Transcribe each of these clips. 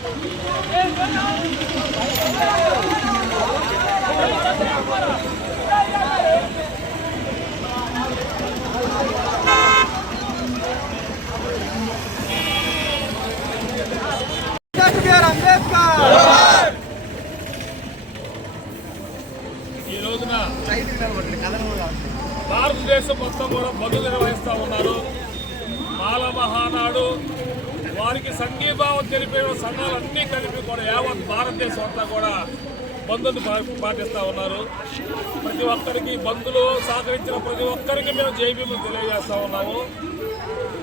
ఈ రోజున భారతదేశం మొత్తం కూడా బంధు నిర్వహిస్తూ ఉన్నారు. వారికి సంఘీభావం తెలిపే సంఘాలన్నీ కలిపి కూడా యావత్ భారతదేశం అంతా కూడా బంధులు పా- పాటిస్తూ ఉన్నారు. ప్రతి ఒక్కరికి బంధులు సహకరించిన ప్రతి ఒక్కరికి మేము జైబీలు తెలియజేస్తూ ఉన్నాము.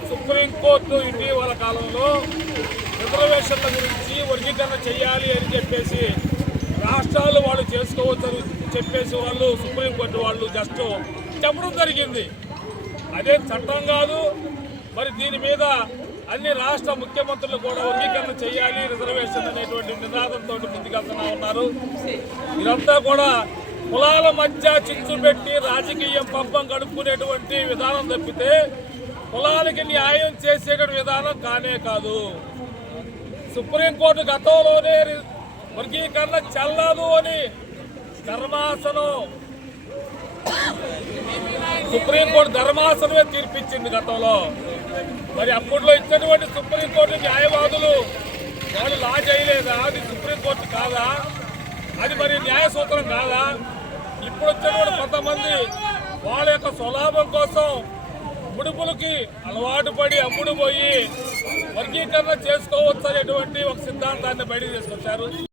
సుప్రీంకోర్టు ఇటీవల కాలంలో రిజర్వేషన్ల గురించి వర్గీకరణ చేయాలి అని చెప్పేసి రాష్ట్రాలు వాళ్ళు చేసుకోవచ్చని చెప్పేసి వాళ్ళు సుప్రీంకోర్టు వాళ్ళు జస్ట్ చెప్పడం జరిగింది. అదే చట్టం కాదు మరి దీని మీద అన్ని రాష్ట్ర ముఖ్యమంత్రులు కూడా వర్గీకరణ చేయాలి రిజర్వేషన్ అనేటువంటి నినాదంతో ముందుకెళ్తున్నా ఉన్నారు. ఇదంతా కూడా కులాల మధ్య చిచ్చు పెట్టి రాజకీయం పబ్బం గడుపుకునేటువంటి విధానం తప్పితే కులాలకి న్యాయం చేసేటువంటి విధానం కానే కాదు. సుప్రీంకోర్టు గతంలోనే రి- వర్గీకరణ చెల్లదు అని ధర్మాసనం సుప్రీంకోర్టు ధర్మాసనమే తీర్పిచ్చింది గతంలో. మరి అప్పట్లో ఇచ్చినటువంటి సుప్రీంకోర్టు న్యాయవాదులు వాళ్ళు లా చేయలేదా? అది సుప్రీంకోర్టు కాదా? అది మరి న్యాయ సూత్రం కాదా? ఇప్పుడు వచ్చినటువంటి కొంతమంది వాళ్ళ యొక్క స్వలాభం కోసం ముడుపులకి అలవాటు పడి అమ్ముడు పోయి వర్గీకరణ చేసుకోవచ్చు అనేటువంటి ఒక సిద్ధాంతాన్ని బయటకు తీసుకొచ్చారు.